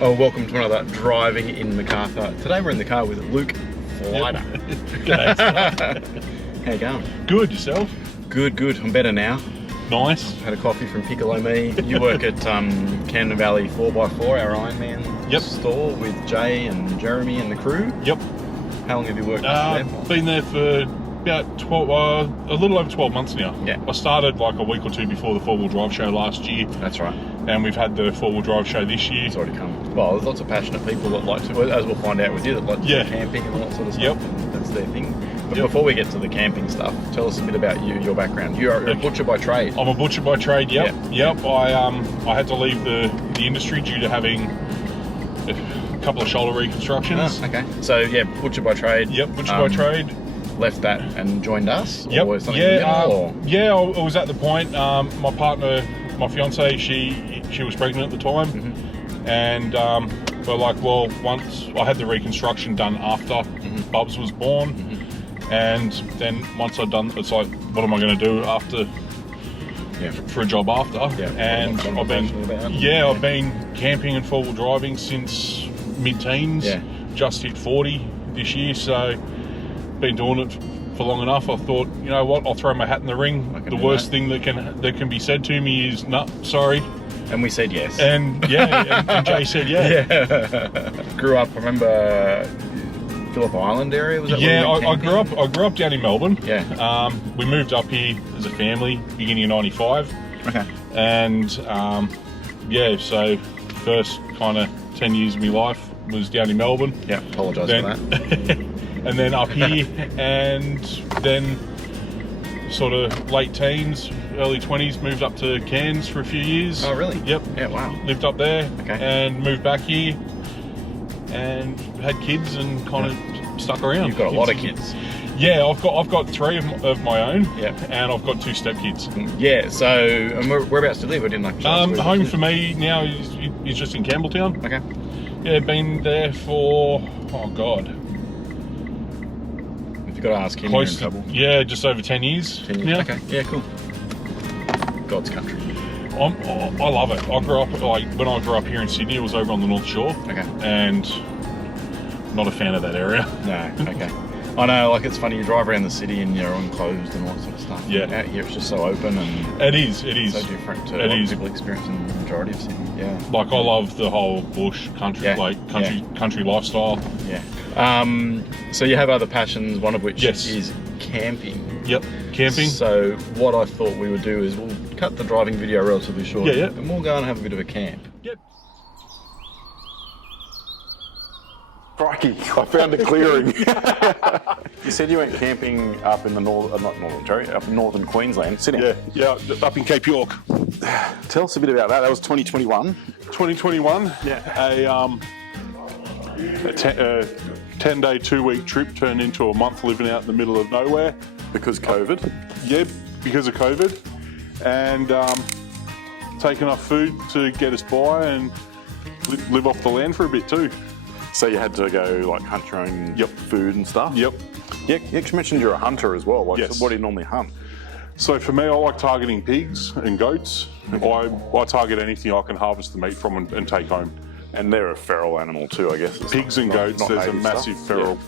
Oh, welcome to another Driving in Macarthur. Today we're in the car with Luke Fleiter. How you going? Good, yourself? Good, good. I'm better now. Nice. Had a coffee from Piccolo Me. You work at Camden Valley 4x4, our IRONMAN store with Jay and Jeremy and the crew. Yep. How long have you worked there for? Been there for about 12, a little over 12 months now. Yeah. I started like a week or two before the four-wheel drive show last year. That's right. And we've had the four-wheel drive show this year. It's already come. Well, there's lots of passionate people that like to, as we'll find out with you, that like to do camping and all that sort of stuff. Yep. And that's their thing. But before we get to the camping stuff, tell us a bit about you, your background. You're a butcher by trade. I'm a butcher by trade, yep. I had to leave the industry due to having a couple of shoulder reconstructions. Oh, okay. So, yeah, butcher by trade. Yep, butcher by trade. Left that and joined us? Yep. Or something in the middle, or? Yeah, I was at the point. My partner, my fiance, she was pregnant at the time. And we're like, well, once I had the reconstruction done after Bubs was born, and then once I'd done, it's like, what am I going to do after? For a job after? And I've been camping and four-wheel driving since mid-teens. Just hit 40 this year, so been doing it for long enough. I thought, you know what, I'll throw my hat in the ring. The worst thing that can be said to me is, no, sorry. And we said yes. And and Jay said Grew up, I remember Phillip Island area, was that I grew up down in Melbourne. We moved up here as a family beginning of 95. Okay. And so first kind of 10 years of my life was down in Melbourne. Apologise for that. And then up here, and then sort of late teens, early 20s, moved up to Cairns for a few years. Oh, really? Yep. Yeah, wow. Lived up there, and moved back here, and had kids and kind of stuck around. You've got a lot of kids. Yeah, I've got three of my own. Yeah. And I've got two stepkids. Yeah. So, and whereabouts do you live? I didn't like. Home for me now is just in Campbelltown. Okay. Yeah, been there for You've got to ask him. Close to, just over 10 years. 10 years. Now. Okay. Yeah, cool. God's country. I love it. I grew up, when I grew up here in Sydney, it was over on the North Shore. Okay. And not a fan of that area. No, okay. I know, like, it's funny, you drive around the city and you're enclosed and all that sort of stuff. Yeah. Out here it's just so open and... It is. So different to what people experience in the majority of Sydney, Like, I love the whole bush, country, country lifestyle. Yeah. So you have other passions, one of which is camping. Yep, camping. So what I thought we would do is we'll cut the driving video relatively short. And we'll go and have a bit of a camp. Yep. Crikey, I found a clearing. You said you went camping up in the up in northern Queensland. Sydney. Yeah, up in Cape York. Tell us a bit about that. That was 2021. 2021. A 10-day, 2-week trip turned into a month living out in the middle of nowhere. Because COVID? Yeah, because of COVID. And take enough food to get us by and live off the land for a bit too. So you had to go like hunt your own food and stuff? Yep. Yeah, you mentioned you're a hunter as well. Yes. So what do you normally hunt? So for me, I like targeting pigs and goats. I target anything I can harvest the meat from and take home. And they're a feral animal too, I guess. Pigs and goats, there's a massive feral.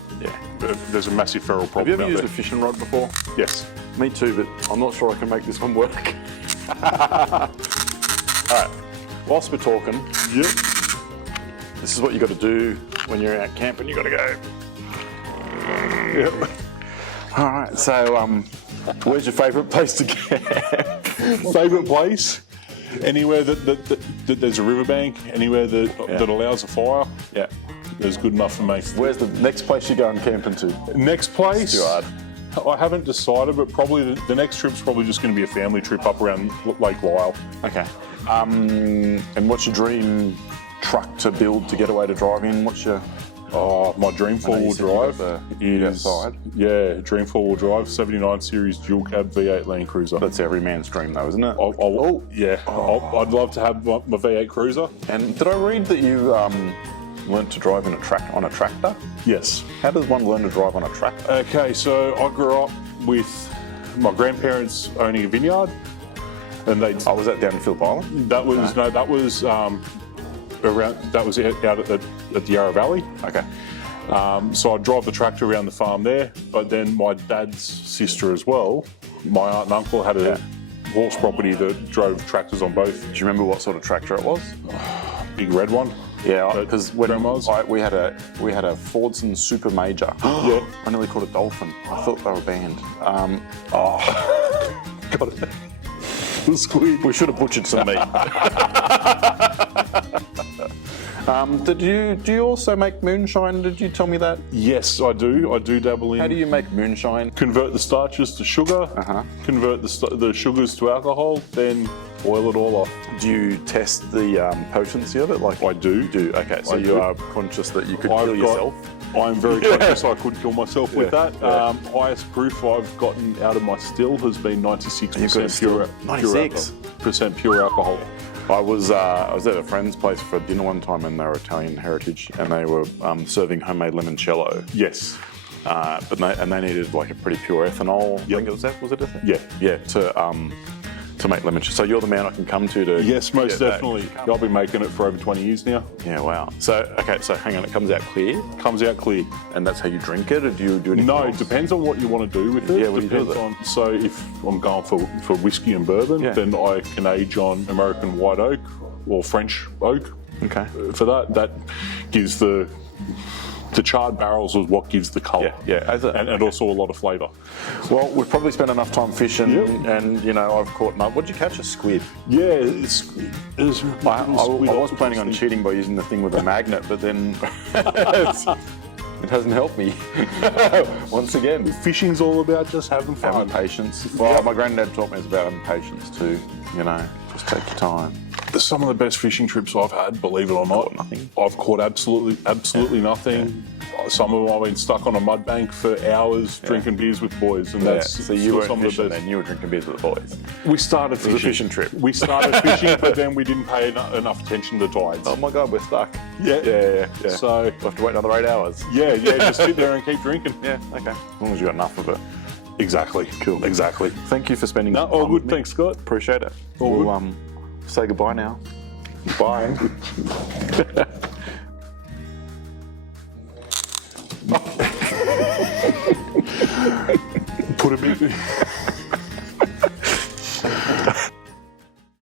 There's a massive feral problem. Have you ever used a fishing rod before? Yes. Me too, but I'm not sure I can make this one work. All right. Whilst we're talking, this is what you got to do when you're out camping. You got to go. All right. So, where's your favourite place to camp? Favourite place? Anywhere that there's a riverbank, anywhere that allows a fire. Yeah. Is good enough for me. Where's the next place you're going camping to? Next place? It's too hard. I haven't decided, but probably the next trip's probably just going to be a family trip up around Lake Lyell. Okay. And what's your dream truck to build to get away to drive in? What's your... my dream four-wheel drive is... dream four-wheel drive, 79 series dual cab V8 Land Cruiser. That's every man's dream though, isn't it? I'd love to have my V8 Cruiser. And did I read that you learnt to drive on a tractor? Yes. How does one learn to drive on a tractor? Okay, so I grew up with my grandparents owning a vineyard, and was that down in Phillip Island? That was That was out at the Yarra Valley. Okay. So I'd drive the tractor around the farm there, but then my dad's sister as well, my aunt and uncle had a horse property that drove tractors on both. Do you remember what sort of tractor it was? Big red one. Yeah, because when Grandma's. we had a Fordson Super Major. Yeah. I nearly called it Dolphin. I thought they were banned. Got it. The squid. We should have butchered some meat. Do you also make moonshine? Did you tell me that? Yes, I do. I do dabble in. How do you make moonshine? Convert the starches to sugar, convert the sugars to alcohol, then boil it all off. Do you test the potency of it? Like I do. Okay, so I you do. are conscious that you could kill yourself? I'm very conscious I could kill myself with that. Highest proof I've gotten out of my still has been 96% pure 96? pure alcohol. I was at a friend's place for dinner one time, and they were Italian heritage, and they were serving homemade limoncello. Yes. But they needed like a pretty pure ethanol. I think it was that. Was it ethanol? Yeah. Yeah. To make limoncello. So you're the man I can come to. Yes, most definitely. I've been making it for over 20 years now. Yeah. Wow. So so hang on. It comes out clear. Comes out clear. And that's how you drink it, or do you do anything No, else? it depends on what you want to do with it. Yeah, what do you do with it? on. So if I'm going for whiskey and bourbon, then I can age on American white oak or French oak. Okay. For that gives the charred barrels is what gives the colour. And also a lot of flavour. Well, we've probably spent enough time fishing, and I've caught up. What did you catch? A squid? Yeah, I was planning on cheating by using the thing with a magnet, but then it hasn't helped me. Once again, Fishing's all about just having fun. having patience. Well, my granddad taught me it's about having patience too. Just take your time. Some of the best fishing trips I've had, believe it or not, Caught nothing. I've caught absolutely nothing. Some of them I've been stuck on a mud bank for hours drinking beers with boys, and that's So you weren't some of the fishing best. then, you were drinking beers with the boys. We started fishing. was a fishing trip. We started fishing, but then we didn't pay enough attention to tides. Oh my God, we're stuck. Yeah. So We'll have to wait another 8 hours. just sit there and keep drinking. Yeah, okay. As long as you got enough of it. Exactly. Cool. Exactly. Thank you for spending No, some all time with good. me. Thanks, Scott. Appreciate it. All We'll say goodbye now. Bye. Put a bit.